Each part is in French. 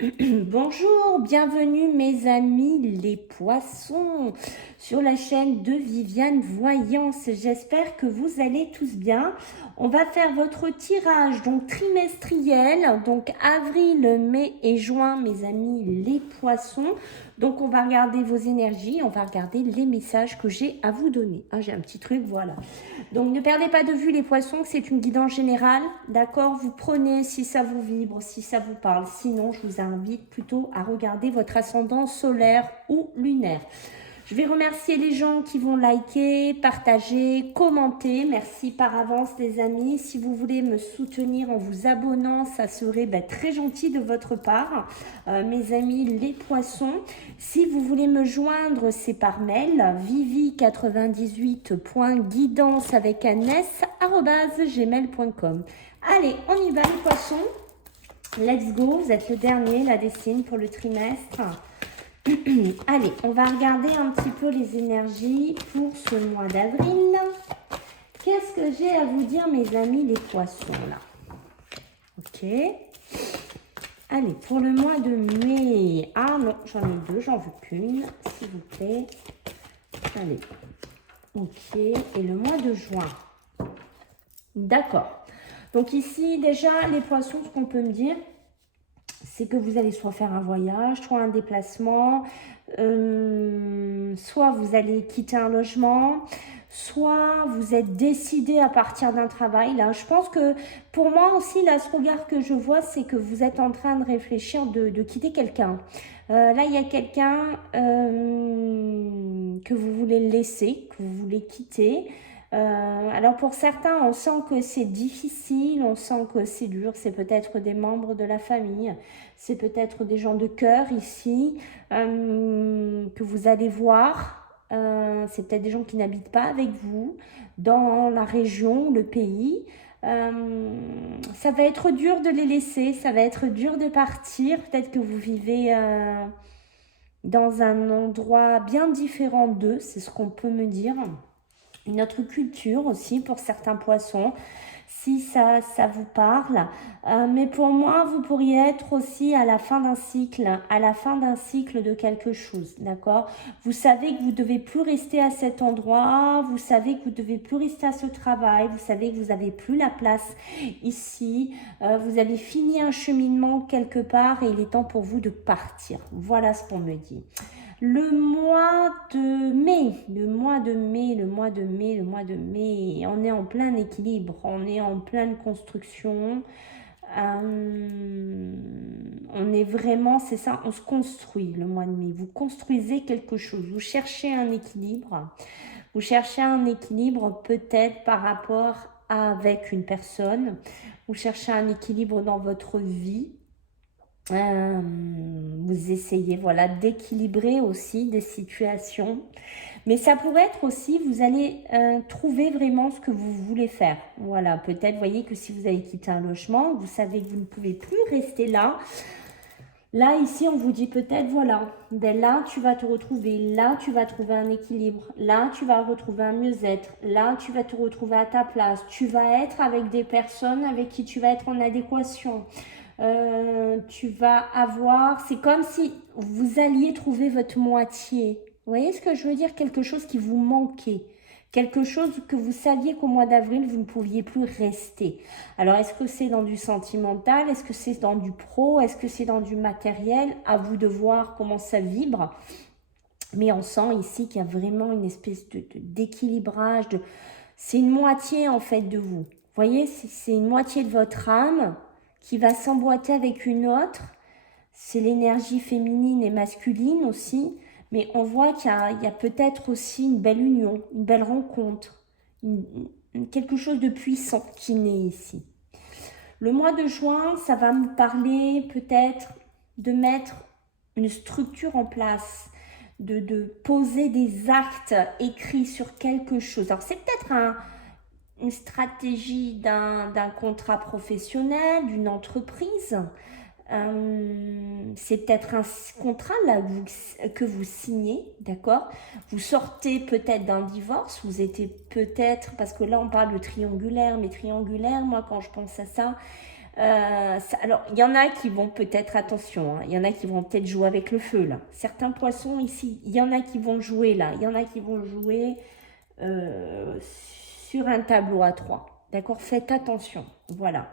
Bonjour, bienvenue mes amis les poissons sur la chaîne de Viviane Voyance. J'espère que vous allez tous bien. On va faire votre tirage donc trimestriel, donc avril, mai et juin mes amis les poissons. Donc on va regarder vos énergies, on va regarder les messages que j'ai à vous donner. Ah, j'ai un petit truc, voilà. Donc ne perdez pas de vue les poissons, c'est une guidance générale, d'accord? Vous prenez si ça vous vibre, si ça vous parle. Sinon, je vous invite plutôt à regarder votre ascendant solaire ou lunaire. Je vais remercier les gens qui vont liker, partager, commenter. Merci par avance les amis. Si vous voulez me soutenir en vous abonnant, ça serait très gentil de votre part. Mes amis les poissons. Si vous voulez me joindre, c'est par mail. vivi98.guidance avec gmail.com. Allez, on y va les poissons. Let's go, vous êtes le dernier, la dessinée pour le trimestre. Allez, on va regarder un petit peu les énergies pour ce mois d'avril. Qu'est-ce que j'ai à vous dire, mes amis, les poissons, là? Ok. Allez, pour le mois de mai. Ah non, j'en ai deux, j'en veux qu'une, s'il vous plaît. Allez. Ok. Et le mois de juin. D'accord. Donc ici, déjà, les poissons, ce qu'on peut me dire, c'est que vous allez soit faire un voyage, soit un déplacement, soit vous allez quitter un logement, soit vous êtes décidé à partir d'un travail. Là, je pense que pour moi aussi, là, ce regard que je vois, c'est que vous êtes en train de réfléchir de quitter quelqu'un. Là, il y a quelqu'un que vous voulez laisser, que vous voulez quitter. Alors pour certains, on sent que c'est difficile, on sent que c'est dur, c'est peut-être des membres de la famille, c'est peut-être des gens de cœur ici que vous allez voir. C'est peut-être des gens qui n'habitent pas avec vous dans la région, le pays. Ça va être dur de les laisser, ça va être dur de partir. Peut-être que vous vivez dans un endroit bien différent d'eux, c'est ce qu'on peut me dire. Une autre culture aussi pour certains poissons, si ça vous parle. Mais pour moi, vous pourriez être aussi à la fin d'un cycle de quelque chose, d'accord? Vous savez que vous ne devez plus rester à cet endroit, vous savez que vous ne devez plus rester à ce travail, vous savez que vous n'avez plus la place ici, vous avez fini un cheminement quelque part et il est temps pour vous de partir. Voilà ce qu'on me dit. Le mois de mai, on est en plein équilibre, on est en pleine construction, on est vraiment, c'est ça, on se construit le mois de mai, vous construisez quelque chose, vous cherchez un équilibre peut-être par rapport avec une personne, vous cherchez un équilibre dans votre vie. Vous essayez voilà d'équilibrer aussi des situations, mais ça pourrait être aussi vous allez trouver vraiment ce que vous voulez faire. Voilà, peut-être voyez que si vous avez quitté un logement, vous savez que vous ne pouvez plus rester là. Là ici on vous dit peut-être voilà, ben là tu vas te retrouver, là tu vas trouver un équilibre, là tu vas retrouver un mieux-être, là tu vas te retrouver à ta place, tu vas être avec des personnes avec qui tu vas être en adéquation. Tu vas avoir, c'est comme si vous alliez trouver votre moitié. Vous voyez ce que je veux dire? Quelque chose qui vous manquait. Quelque chose que vous saviez qu'au mois d'avril, vous ne pouviez plus rester. Alors, est-ce que c'est dans du sentimental? Est-ce que c'est dans du pro? Est-ce que c'est dans du matériel? À vous de voir comment ça vibre. Mais on sent ici qu'il y a vraiment une espèce d'équilibrage. C'est une moitié en fait de vous. Vous voyez, c'est une moitié de votre âme qui va s'emboîter avec une autre. C'est l'énergie féminine et masculine aussi. Mais on voit qu'il y a peut-être aussi une belle union, une belle rencontre, quelque chose de puissant qui naît ici. Le mois de juin, ça va me parler peut-être de mettre une structure en place, de poser des actes écrits sur quelque chose. Alors c'est peut-être une stratégie d'un contrat professionnel, d'une entreprise. C'est peut-être un contrat là que vous signez, d'accord? Vous sortez peut-être d'un divorce, vous étiez peut-être, parce que là on parle de triangulaire, mais triangulaire, moi quand je pense à ça, Alors, il y en a qui vont peut-être, attention, hein, il y en a qui vont peut-être jouer avec le feu, là. Certains poissons, ici, il y en a qui vont jouer, là. Il y en a qui vont jouer sur un tableau à 3. D'accord? Faites attention. Voilà.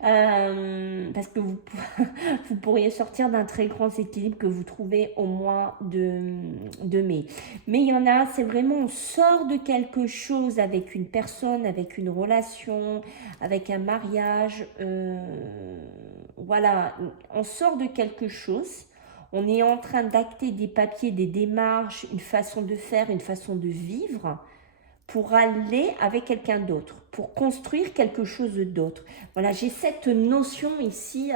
Parce que vous pourriez sortir d'un très grand équilibre que vous trouvez au mois de mai. Mais il y en a, c'est vraiment, on sort de quelque chose avec une personne, avec une relation, avec un mariage. Voilà, on sort de quelque chose. On est en train d'acter des papiers, des démarches, une façon de faire, une façon de vivre pour aller avec quelqu'un d'autre, pour construire quelque chose d'autre. Voilà, j'ai cette notion ici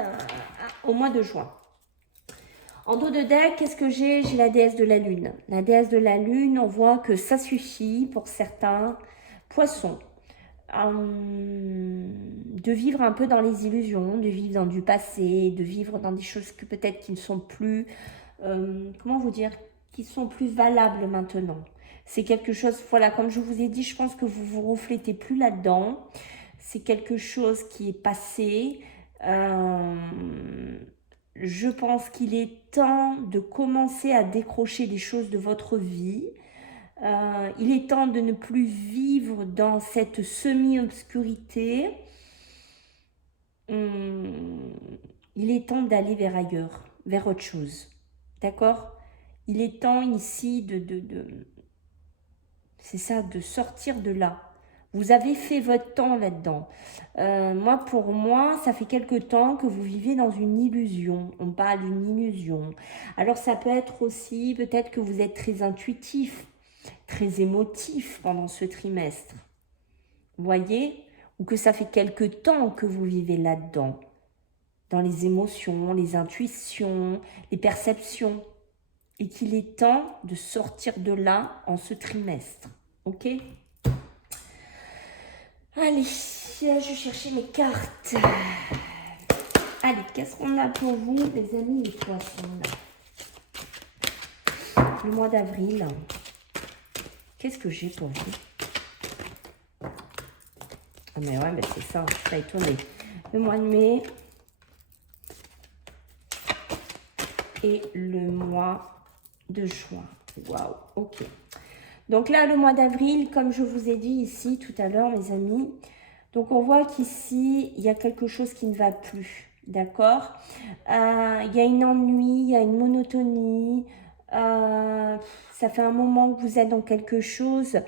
au mois de juin. En dos de deck, qu'est-ce que j'ai? J'ai la déesse de la lune. La déesse de la lune, on voit que ça suffit pour certains poissons. De vivre un peu dans les illusions, de vivre dans du passé, de vivre dans des choses que peut-être qui ne sont plus, comment vous dire, qui sont plus valables maintenant. C'est quelque chose, voilà, comme je vous ai dit, je pense que vous vous reflétez plus là-dedans. C'est quelque chose qui est passé. Je pense qu'il est temps de commencer à décrocher des choses de votre vie. Il est temps de ne plus vivre dans cette semi-obscurité. Il est temps d'aller vers ailleurs, vers autre chose. D'accord? Il est temps ici c'est ça, de sortir de là. Vous avez fait votre temps là-dedans. Pour moi, ça fait quelque temps que vous vivez dans une illusion. On parle d'une illusion. Alors, ça peut être aussi, peut-être que vous êtes très intuitif, très émotif pendant ce trimestre. Vous voyez? Ou que ça fait quelque temps que vous vivez là-dedans. Dans les émotions, les intuitions, les perceptions. Et qu'il est temps de sortir de là en ce trimestre. Ok? Allez, je vais chercher mes cartes. Allez, qu'est-ce qu'on a pour vous, les amis, les poissons là? Le mois d'avril. Qu'est-ce que j'ai pour vous? Ah mais ouais, mais c'est ça, je suis étonnée. Le mois de mai. Et le mois de juin. Waouh, ok. Donc là, le mois d'avril, comme je vous ai dit ici tout à l'heure, mes amis, donc on voit qu'ici, il y a quelque chose qui ne va plus, d'accord? Il y a une ennui, il y a une monotonie, ça fait un moment que vous êtes dans quelque chose,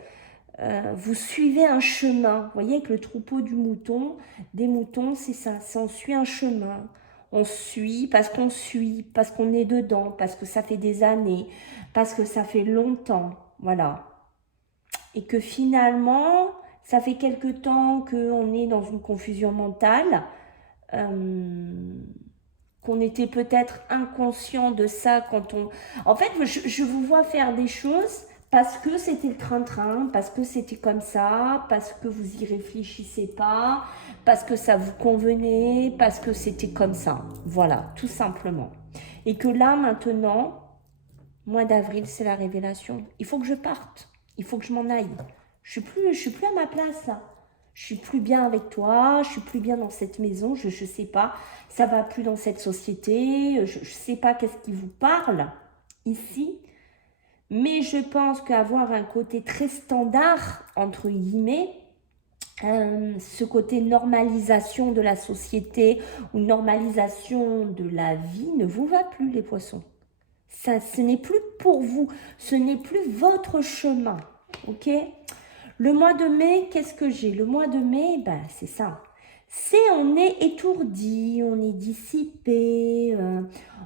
vous suivez un chemin, vous voyez, avec le troupeau du mouton, des moutons, c'est ça, on suit un chemin. On suit, parce qu'on est dedans, parce que ça fait des années, parce que ça fait longtemps, voilà. Et que finalement, ça fait quelque temps qu'on est dans une confusion mentale, qu'on était peut-être inconscient de ça quand on... En fait, je vous vois faire des choses parce que c'était le train-train, parce que c'était comme ça, parce que vous y réfléchissez pas, parce que ça vous convenait, parce que c'était comme ça. Voilà, tout simplement. Et que là, maintenant, mois d'avril, c'est la révélation. Il faut que je parte. Il faut que je m'en aille. Je suis plus à ma place, là. Je suis plus bien avec toi, je suis plus bien dans cette maison, je sais pas, ça va plus dans cette société, je sais pas qu'est-ce qui vous parle ici, mais je pense qu'avoir un côté très standard, entre guillemets, ce côté normalisation de la société ou normalisation de la vie ne vous va plus, les poissons. Ça, ce n'est plus pour vous, ce n'est plus votre chemin, ok? Le mois de mai, qu'est-ce que j'ai? Le mois de mai, ben, c'est ça. On est étourdi, on est dissipé,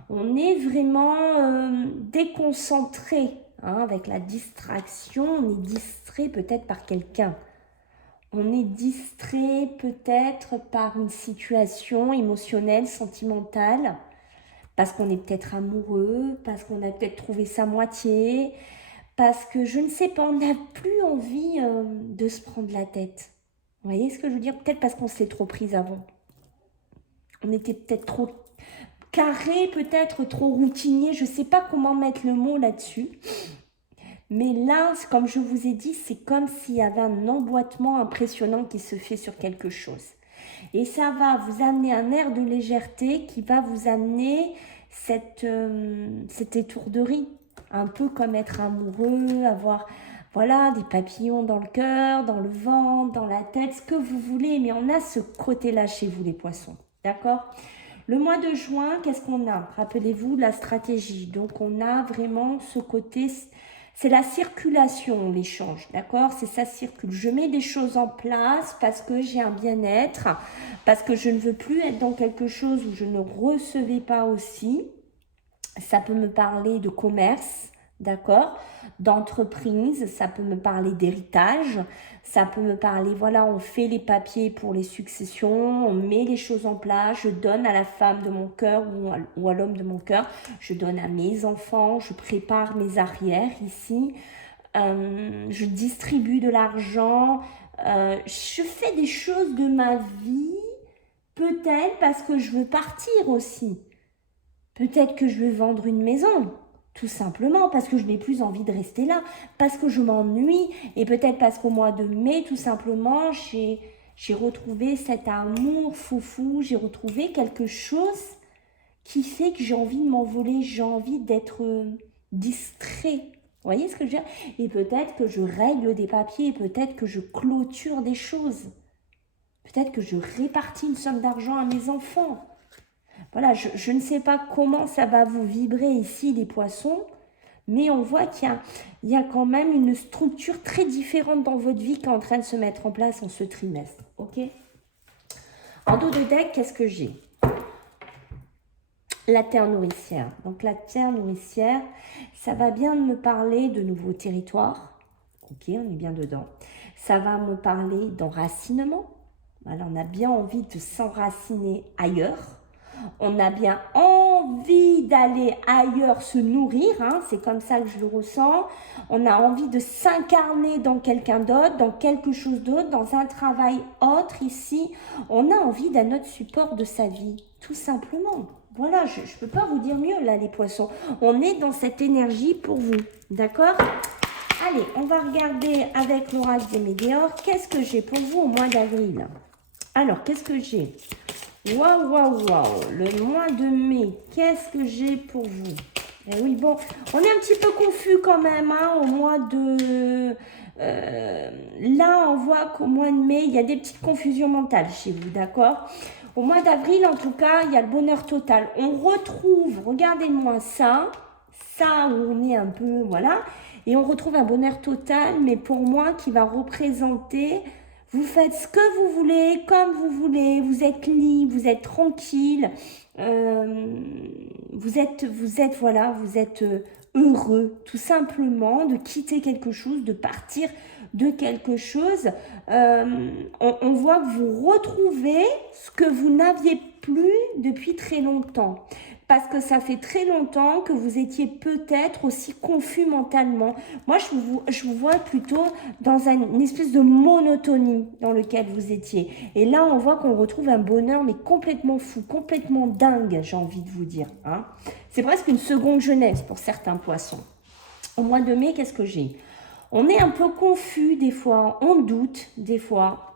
on est vraiment déconcentré. Hein, avec la distraction, on est distrait peut-être par quelqu'un. On est distrait peut-être par une situation émotionnelle, sentimentale, parce qu'on est peut-être amoureux, parce qu'on a peut-être trouvé sa moitié, parce que je ne sais pas, on n'a plus envie de se prendre la tête. Vous voyez ce que je veux dire? Peut-être parce qu'on s'est trop prise avant. On était peut-être trop carré, peut-être trop routinier. Je ne sais pas comment mettre le mot là-dessus. Mais là, comme je vous ai dit, c'est comme s'il y avait un emboîtement impressionnant qui se fait sur quelque chose. Et ça va vous amener un air de légèreté qui va vous amener cette étourderie. Un peu comme être amoureux, avoir voilà, des papillons dans le cœur, dans le ventre, dans la tête, ce que vous voulez. Mais on a ce côté-là chez vous, les poissons. D'accord? Le mois de juin, qu'est-ce qu'on a? Rappelez-vous la stratégie. Donc, on a vraiment ce côté, c'est la circulation, l'échange, d'accord? C'est ça circule. Je mets des choses en place parce que j'ai un bien-être, parce que je ne veux plus être dans quelque chose où je ne recevais pas aussi. Ça peut me parler de commerce, d'accord, d'entreprise, ça peut me parler d'héritage, ça peut me parler, voilà, on fait les papiers pour les successions, on met les choses en place, je donne à la femme de mon cœur ou à l'homme de mon cœur, je donne à mes enfants, je prépare mes arrières ici, je distribue de l'argent, je fais des choses de ma vie, peut-être parce que je veux partir aussi. Peut-être que je vais vendre une maison, tout simplement, parce que je n'ai plus envie de rester là, parce que je m'ennuie, et peut-être parce qu'au mois de mai, tout simplement, j'ai retrouvé cet amour foufou, j'ai retrouvé quelque chose qui fait que j'ai envie de m'envoler, j'ai envie d'être distrait. Vous voyez ce que je veux dire? Et peut-être que je règle des papiers, peut-être que je clôture des choses, peut-être que je répartis une somme d'argent à mes enfants. Voilà, je ne sais pas comment ça va vous vibrer ici, les poissons, mais on voit qu'il y a quand même une structure très différente dans votre vie qui est en train de se mettre en place en ce trimestre. Ok? En dos de deck, qu'est-ce que j'ai? La terre nourricière. Donc la terre nourricière, ça va bien me parler de nouveaux territoires. Ok, on est bien dedans. Ça va me parler d'enracinement. Voilà, on a bien envie de s'enraciner ailleurs. On a bien envie d'aller ailleurs se nourrir, hein, c'est comme ça que je le ressens. On a envie de s'incarner dans quelqu'un d'autre, dans quelque chose d'autre, dans un travail autre ici. On a envie d'un autre support de sa vie, tout simplement. Voilà, je ne peux pas vous dire mieux là les poissons. On est dans cette énergie pour vous, d'accord? Allez, on va regarder avec l'oracle des Météores. Qu'est-ce que j'ai pour vous au mois d'avril? Alors, qu'est-ce que j'ai? Waouh, waouh, waouh, le mois de mai, qu'est-ce que j'ai pour vous? Eh oui, bon, on est un petit peu confus quand même, hein, au mois de... là, on voit qu'au mois de mai, il y a des petites confusions mentales chez vous, d'accord? Au mois d'avril, en tout cas, il y a le bonheur total. On retrouve, regardez-moi ça où on est un peu, voilà, et on retrouve un bonheur total, mais pour moi, qui va représenter... Vous faites ce que vous voulez, comme vous voulez, vous êtes libre, vous êtes tranquille, vous êtes heureux, tout simplement, de quitter quelque chose, de partir de quelque chose. On voit que vous retrouvez ce que vous n'aviez plus depuis très longtemps. Parce que ça fait très longtemps que vous étiez peut-être aussi confus mentalement. Moi, je vous vois plutôt dans une espèce de monotonie dans lequel vous étiez. Et là, on voit qu'on retrouve un bonheur, mais complètement fou, complètement dingue, j'ai envie de vous dire. Hein. C'est presque une seconde jeunesse pour certains poissons. Au mois de mai, qu'est-ce que j'ai? On est un peu confus des fois, on doute des fois.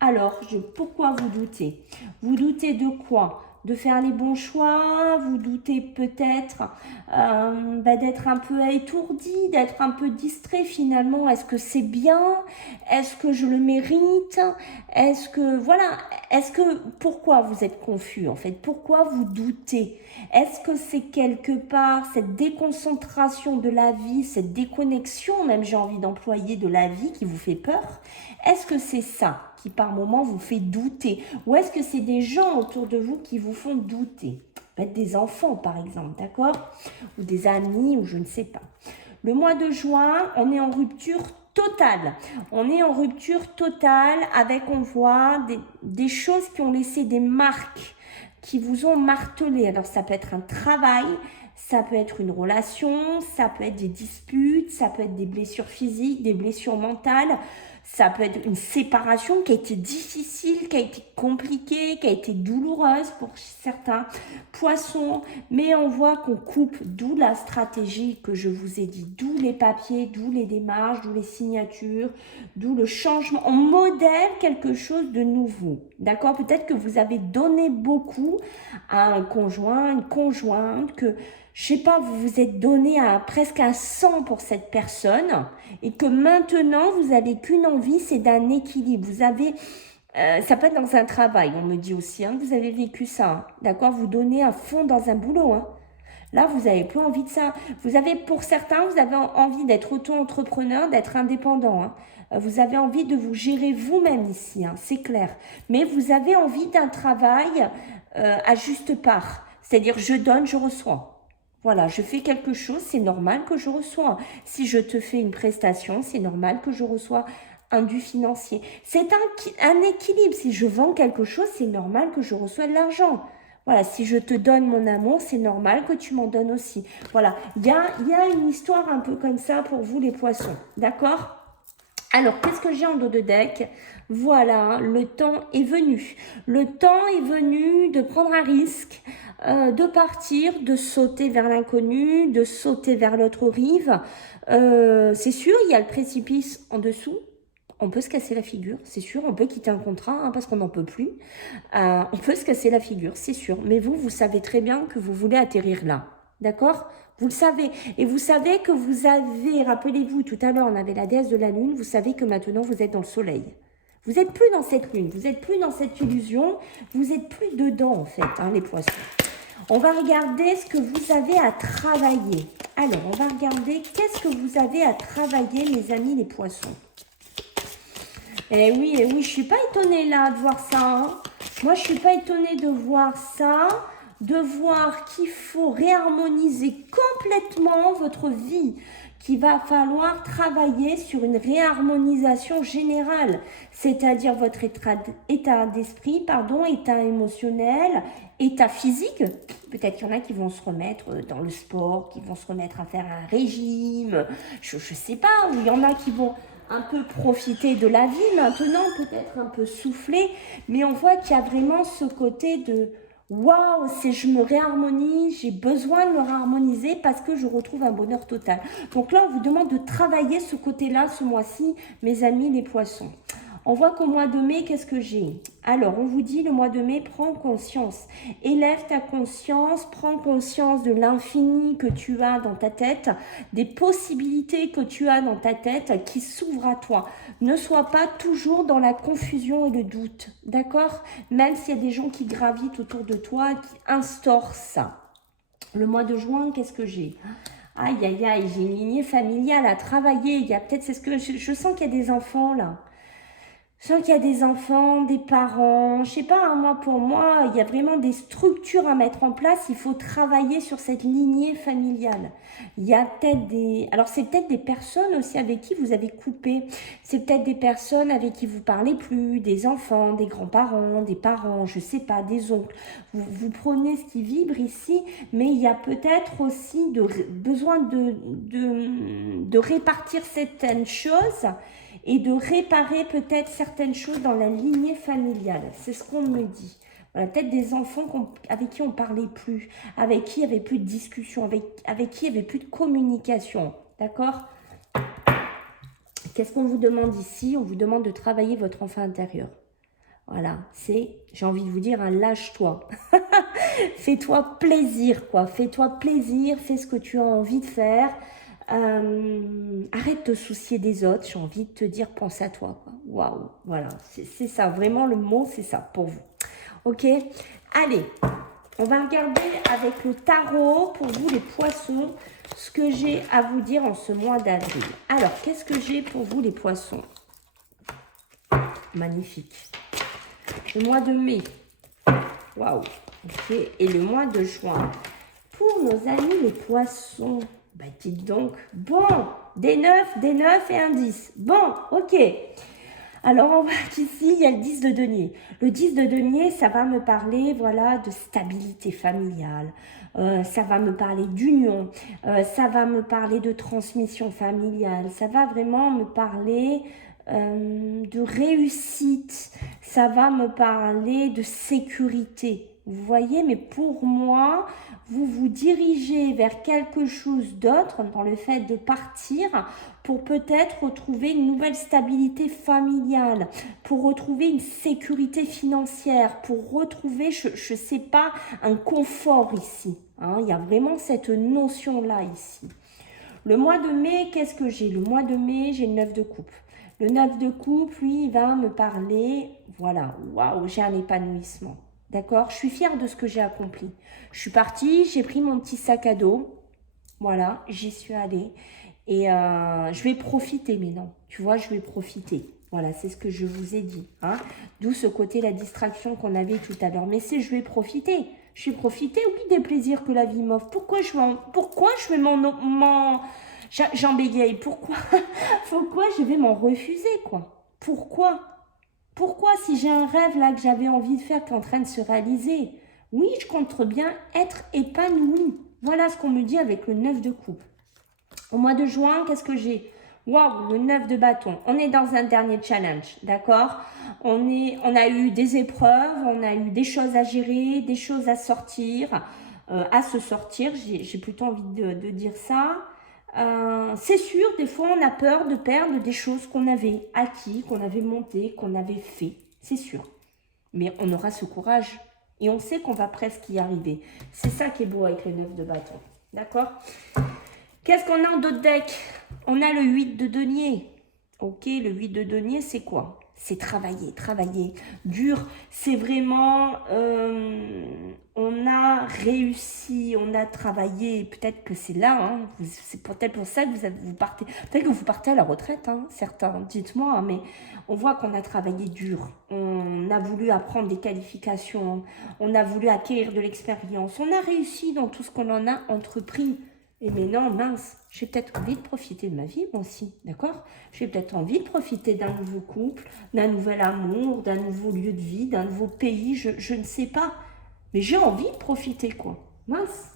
Alors, pourquoi vous doutez? Vous doutez de quoi? De faire les bons choix, vous doutez peut-être d'être un peu étourdi, d'être un peu distrait finalement. Est-ce que c'est bien? Est-ce que je le mérite? Est-ce que, voilà, pourquoi vous êtes confus en fait? Pourquoi vous doutez? Est-ce que c'est quelque part cette déconcentration de la vie, cette déconnexion, même j'ai envie d'employer, de la vie qui vous fait peur? Est-ce que c'est ça qui par moment vous fait douter? Ou est-ce que c'est des gens autour de vous qui vous font douter? Peut-être des enfants par exemple, d'accord? Ou des amis, ou je ne sais pas. Le mois de juin, on est en rupture totale. On est en rupture totale avec, on voit, des choses qui ont laissé des marques, qui vous ont martelé. Alors ça peut être un travail, ça peut être une relation, ça peut être des disputes, ça peut être des blessures physiques, des blessures mentales. Ça peut être une séparation qui a été difficile, qui a été compliquée, qui a été douloureuse pour certains poissons. Mais on voit qu'on coupe, d'où la stratégie que je vous ai dit, d'où les papiers, d'où les démarches, d'où les signatures, d'où le changement. On modèle quelque chose de nouveau, D'accord? Peut-être que vous avez donné beaucoup à un conjoint, une conjointe, que, je sais pas, vous vous êtes donné presque à 100 pour cette personne et que maintenant, vous n'avez qu'une envie, c'est d'un équilibre. Vous avez, ça peut être dans un travail, on me dit aussi, hein, que vous avez vécu ça, hein, d'accord? Vous donnez à fond dans un boulot, hein. Là, vous n'avez plus envie de ça. Vous avez, pour certains, vous avez envie d'être auto-entrepreneur, d'être indépendant, hein. Vous avez envie de vous gérer vous-même ici, hein, c'est clair. Mais vous avez envie d'un travail à juste part. C'est-à-dire, je donne, je reçois. Voilà, je fais quelque chose, c'est normal que je reçois. Si je te fais une prestation, c'est normal que je reçois un dû financier. C'est un équilibre. Si je vends quelque chose, c'est normal que je reçois de l'argent. Voilà, si je te donne mon amour, c'est normal que tu m'en donnes aussi. Voilà, il y a une histoire un peu comme ça pour vous les poissons, d'accord? Alors, qu'est-ce que j'ai en dos de deck? Voilà, le temps est venu. Le temps est venu de prendre un risque, de partir, de sauter vers l'inconnu, de sauter vers l'autre rive. C'est sûr, il y a le précipice en dessous. On peut se casser la figure, c'est sûr. On peut quitter un contrat hein, parce qu'on n'en peut plus. On peut se casser la figure, c'est sûr. Mais vous savez très bien que vous voulez atterrir là. D'accord? Vous le savez. Et vous savez que vous avez, rappelez-vous, tout à l'heure, on avait la déesse de la lune. Vous savez que maintenant, vous êtes dans le soleil. Vous n'êtes plus dans cette lune. Vous n'êtes plus dans cette illusion. Vous n'êtes plus dedans, en fait, hein, les poissons. On va regarder ce que vous avez à travailler. Alors, on va regarder qu'est-ce que vous avez à travailler, mes amis, les poissons. Eh oui, je ne suis pas étonnée là de voir ça. Hein. Moi, je ne suis pas étonnée de voir ça, de voir qu'il faut réharmoniser complètement votre vie, qu'il va falloir travailler sur une réharmonisation générale, c'est-à-dire votre état d'esprit, état émotionnel, état physique. Peut-être qu'il y en a qui vont se remettre dans le sport, qui vont se remettre à faire un régime, je ne sais pas, ou il y en a qui vont un peu profiter de la vie maintenant, peut-être un peu souffler, mais on voit qu'il y a vraiment ce côté de waouh, je me réharmonise, j'ai besoin de me réharmoniser parce que je retrouve un bonheur total. Donc là, on vous demande de travailler ce côté-là ce mois-ci, mes amis les poissons. On voit qu'au mois de mai, qu'est-ce que j'ai? Alors, on vous dit, le mois de mai, prends conscience. Élève ta conscience, prends conscience de l'infini que tu as dans ta tête, des possibilités que tu as dans ta tête qui s'ouvrent à toi. Ne sois pas toujours dans la confusion et le doute, d'accord? Même s'il y a des gens qui gravitent autour de toi, qui instaurent ça. Le mois de juin, qu'est-ce que j'ai? Aïe, aïe, aïe, j'ai une lignée familiale à travailler. Il y a peut-être, c'est ce que je sens qu'il y a des enfants là. Je sens qu'il y a des enfants, des parents, je sais pas, hein, pour moi, il y a vraiment des structures à mettre en place. Il faut travailler sur cette lignée familiale. Il y a peut-être des... Alors, c'est peut-être des personnes aussi avec qui vous avez coupé. C'est peut-être des personnes avec qui vous parlez plus, des enfants, des grands-parents, des parents, je sais pas, des oncles. Vous prenez ce qui vibre ici, mais il y a peut-être aussi besoin de répartir certaines choses et de réparer peut-être certaines choses dans la lignée familiale. C'est ce qu'on me dit. Voilà, peut-être des enfants avec qui on ne parlait plus, avec qui il n'y avait plus de discussion, avec qui il n'y avait plus de communication. D'accord? Qu'est-ce qu'on vous demande ici? On vous demande de travailler votre enfant intérieur. Voilà, j'ai envie de vous dire, lâche-toi. Fais-toi plaisir, quoi. Fais-toi plaisir, fais ce que tu as envie de faire. Arrête de te soucier des autres, j'ai envie de te dire, pense à toi. Waouh, voilà, c'est ça, vraiment le mot, c'est ça pour vous. Ok, allez, on va regarder avec le tarot pour vous les poissons, ce que j'ai à vous dire en ce mois d'avril. Alors, qu'est-ce que j'ai pour vous les poissons? Magnifique. Le mois de mai, waouh, ok, et le mois de juin. Pour nos amis les poissons, bah dites donc, bon, des 9 et un 10. Bon, ok. Alors, on voit qu'ici, il y a le 10 de denier. Le 10 de denier, ça va me parler, voilà, de stabilité familiale. Ça va me parler d'union. Ça va me parler de transmission familiale. Ça va vraiment me parler de réussite. Ça va me parler de sécurité. Vous voyez, mais pour moi, vous vous dirigez vers quelque chose d'autre dans le fait de partir pour peut-être retrouver une nouvelle stabilité familiale, pour retrouver une sécurité financière, pour retrouver, je ne sais pas, un confort ici. Hein. Il y a vraiment cette notion-là ici. Le mois de mai, qu'est-ce que j'ai? Le mois de mai, j'ai le 9 de coupe. Le 9 de coupe, lui, il va me parler, voilà, waouh, j'ai un épanouissement. D'accord? Je suis fière de ce que j'ai accompli. Je suis partie, j'ai pris mon petit sac à dos. Voilà, j'y suis allée. Et je vais profiter maintenant. Tu vois, je vais profiter. Voilà, c'est ce que je vous ai dit. Hein. D'où ce côté, la distraction qu'on avait tout à l'heure. Mais c'est je vais profiter. Je vais profiter, oui, des plaisirs que la vie m'offre. Pourquoi je vais j'en bégaye. Pourquoi je vais m'en refuser, quoi? Pourquoi, si j'ai un rêve là que j'avais envie de faire qui est en train de se réaliser, oui, je compte bien être épanouie. Voilà ce qu'on me dit avec le 9 de coupe. Au mois de juin, qu'est-ce que j'ai? Waouh, le 9 de bâton. On est dans un dernier challenge, d'accord? On a eu des épreuves, on a eu des choses à gérer, des choses à sortir, à se sortir. J'ai plutôt envie de dire ça. C'est sûr, des fois, on a peur de perdre des choses qu'on avait acquis, qu'on avait monté, qu'on avait fait. C'est sûr. Mais on aura ce courage et on sait qu'on va presque y arriver. C'est ça qui est beau avec le 9 de bâton. D'accord? Qu'est-ce qu'on a en d'autres decks? On a le 8 de denier. Ok, le 8 de denier, c'est quoi? C'est travailler, dur. C'est vraiment, on a réussi, on a travaillé. Peut-être que c'est là, hein, c'est peut-être pour ça que vous partez. Peut-être que vous partez à la retraite, hein, certains. Dites-moi, hein, mais on voit qu'on a travaillé dur. On a voulu apprendre des qualifications. On a voulu acquérir de l'expérience. On a réussi dans tout ce qu'on en a entrepris. Et mais non, mince, j'ai peut-être envie de profiter de ma vie, moi aussi, d'accord? J'ai peut-être envie de profiter d'un nouveau couple, d'un nouvel amour, d'un nouveau lieu de vie, d'un nouveau pays, je ne sais pas. Mais j'ai envie de profiter, quoi. Mince,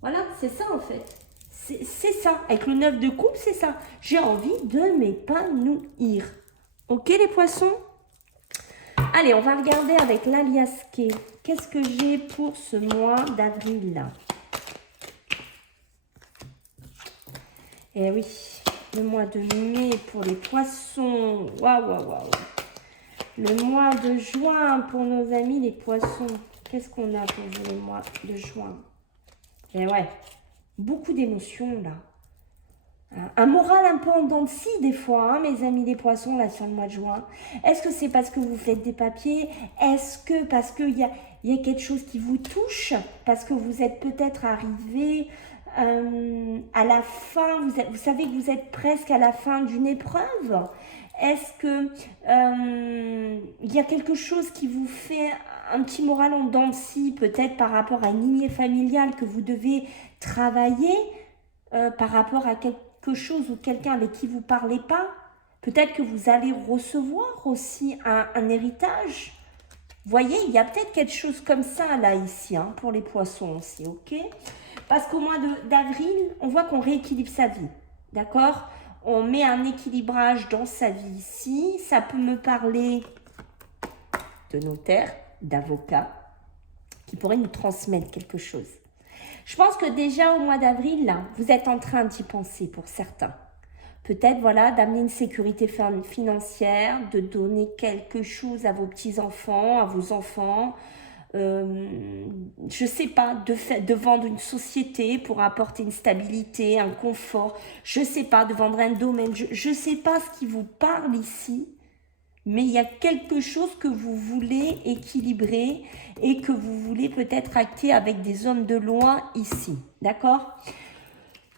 voilà, c'est ça en fait. C'est ça, avec le 9 de coupe, c'est ça. J'ai envie de m'épanouir. Ok les poissons? Allez, on va regarder avec l'aliasqué. Qu'est-ce que j'ai pour ce mois d'avril là? Eh oui, le mois de mai pour les poissons. Waouh. Le mois de juin pour nos amis les poissons. Qu'est-ce qu'on a pour vous le mois de juin? Eh ouais, beaucoup d'émotions là. Un moral un peu en dents de scie des fois, hein, mes amis les poissons, là sur le mois de juin. Est-ce que c'est parce que vous faites des papiers? Est-ce que parce qu'il y a quelque chose qui vous touche? Parce que vous êtes peut-être arrivé à la fin, vous savez que vous êtes presque à la fin d'une épreuve. Est-ce que il y a quelque chose qui vous fait un petit moral en dents de scie, peut-être par rapport à une lignée familiale que vous devez travailler, par rapport à quelque chose ou quelqu'un avec qui vous ne parlez pas? Peut-être que vous allez recevoir aussi un héritage. Vous voyez, il y a peut-être quelque chose comme ça là ici, hein, pour les poissons aussi, ok? Parce qu'au mois d'avril, on voit qu'on rééquilibre sa vie, d'accord? On met un équilibrage dans sa vie ici. Ça peut me parler de notaire, d'avocat, qui pourrait nous transmettre quelque chose. Je pense que déjà au mois d'avril, là, vous êtes en train d'y penser pour certains. Peut-être, voilà, d'amener une sécurité financière, de donner quelque chose à vos petits-enfants, à vos enfants. Je sais pas, de vendre une société pour apporter une stabilité, un confort. Je sais pas, de vendre un domaine. Je sais pas ce qui vous parle ici. Mais il y a quelque chose que vous voulez équilibrer et que vous voulez peut-être acter avec des hommes de loi ici. D'accord ?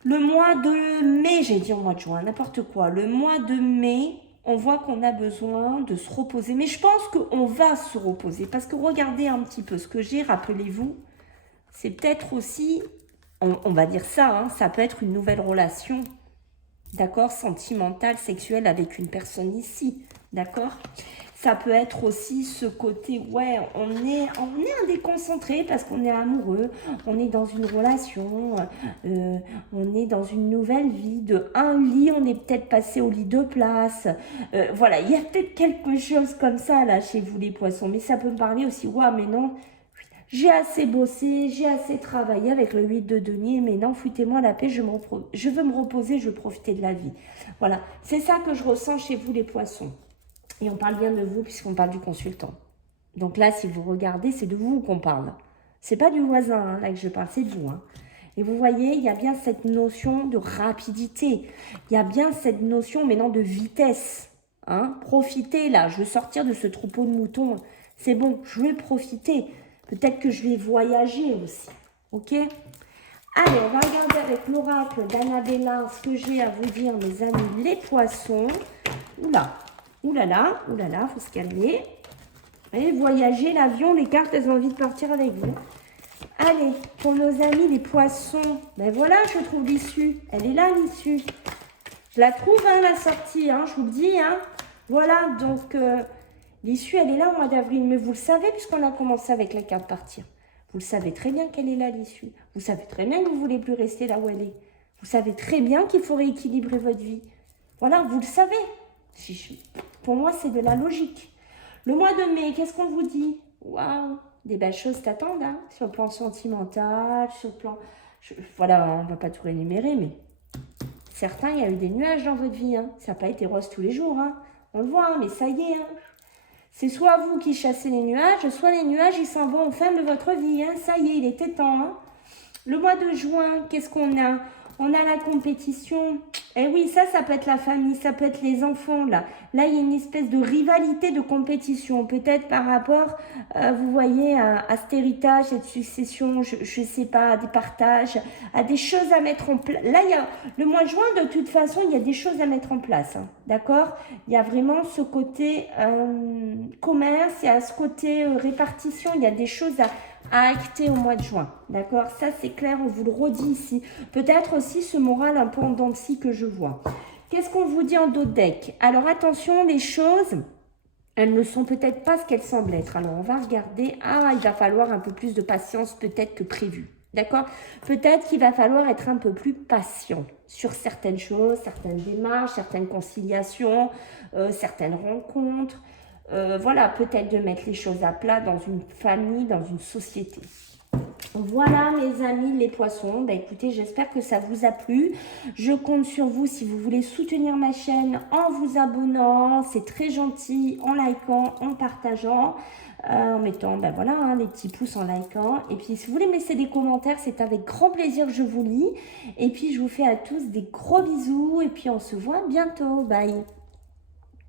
Le mois de mai, j'ai dit au mois de juin, n'importe quoi. Le mois de mai, on voit qu'on a besoin de se reposer. Mais je pense qu'on va se reposer. Parce que regardez un petit peu ce que j'ai, rappelez-vous. C'est peut-être aussi, on va dire ça, hein, ça peut être une nouvelle relation. D'accord, sentimentale, sexuelle avec une personne ici. D'accord, ça peut être aussi ce côté, ouais, on est un déconcentré parce qu'on est amoureux, on est dans une relation, on est dans une nouvelle vie. De un lit, on est peut-être passé au lit 2 places. Voilà, il y a peut-être quelque chose comme ça là chez vous les poissons. Mais ça peut me parler aussi, ouais, mais non, J'ai assez bossé, j'ai assez travaillé avec le 8 de denier, mais non, foutez-moi la paix, je veux me reposer, je veux profiter de la vie. Voilà, c'est ça que je ressens chez vous les poissons. Et on parle bien de vous puisqu'on parle du consultant. Donc là, si vous regardez, c'est de vous qu'on parle. C'est pas du voisin hein, là que je parle, c'est de vous. Hein. Et vous voyez, il y a bien cette notion de rapidité. Il y a bien cette notion maintenant de vitesse. Hein. Profitez là, je veux sortir de ce troupeau de moutons. C'est bon, je vais profiter. Peut-être que je vais voyager aussi. Ok? Allez, on va regarder avec l'oracle d'Annabella ce que j'ai à vous dire, mes amis, les poissons. Oula, oulala, oulala, faut se calmer. Allez, voyager, l'avion, les cartes, elles ont envie de partir avec vous. Allez, pour nos amis les poissons, ben voilà, je trouve l'issue. Elle est là, l'issue. Je la trouve, hein, la sortie, hein, je vous le dis. Hein. Voilà, donc l'issue, elle est là au mois d'avril. Mais vous le savez, puisqu'on a commencé avec la carte partir. Vous le savez très bien qu'elle est là, l'issue. Vous savez très bien que vous ne voulez plus rester là où elle est. Vous savez très bien qu'il faut rééquilibrer votre vie. Voilà, vous le savez. Pour moi, c'est de la logique. Le mois de mai, qu'est-ce qu'on vous dit? Waouh, des belles choses t'attendent, hein, sur le plan sentimental, sur le plan... voilà, on ne va pas tout réénumérer, mais certains, il y a eu des nuages dans votre vie. Hein. Ça n'a pas été rose tous les jours. Hein. On le voit, hein, mais ça y est. Hein. C'est soit vous qui chassez les nuages, soit les nuages, ils s'en vont au fin de votre vie. Hein. Ça y est, il était temps. Hein. Le mois de juin, qu'est-ce qu'on a? On a la compétition. Et oui, ça peut être la famille, ça peut être les enfants, là. Là, il y a une espèce de rivalité, de compétition. Peut-être par rapport, vous voyez, à cet héritage, cette succession, je ne sais pas, à des partages, à des choses à mettre en place. Là, il y a le mois de juin, de toute façon, il y a des choses à mettre en place. Hein, d'accord? Il y a vraiment ce côté commerce, il y a ce côté répartition, il y a des choses à acter au mois de juin. D'accord? Ça, c'est clair, on vous le redit ici. Peut-être aussi ce moral un peu en dents de scie que je vois. Qu'est-ce qu'on vous dit en dos de deck? Alors, attention, les choses, elles ne sont peut-être pas ce qu'elles semblent être. Alors, on va regarder. Ah, il va falloir un peu plus de patience peut-être que prévu. D'accord? Peut-être qu'il va falloir être un peu plus patient sur certaines choses, certaines démarches, certaines conciliations, certaines rencontres. Voilà, peut-être de mettre les choses à plat dans une famille, dans une société. Voilà mes amis les poissons, bah, écoutez j'espère que ça vous a plu, je compte sur vous si vous voulez soutenir ma chaîne en vous abonnant, c'est très gentil, en likant, en partageant, en mettant ben voilà, hein, les petits pouces en likant, et puis si vous voulez me laisser des commentaires c'est avec grand plaisir que je vous lis, et puis je vous fais à tous des gros bisous, et puis on se voit bientôt, bye.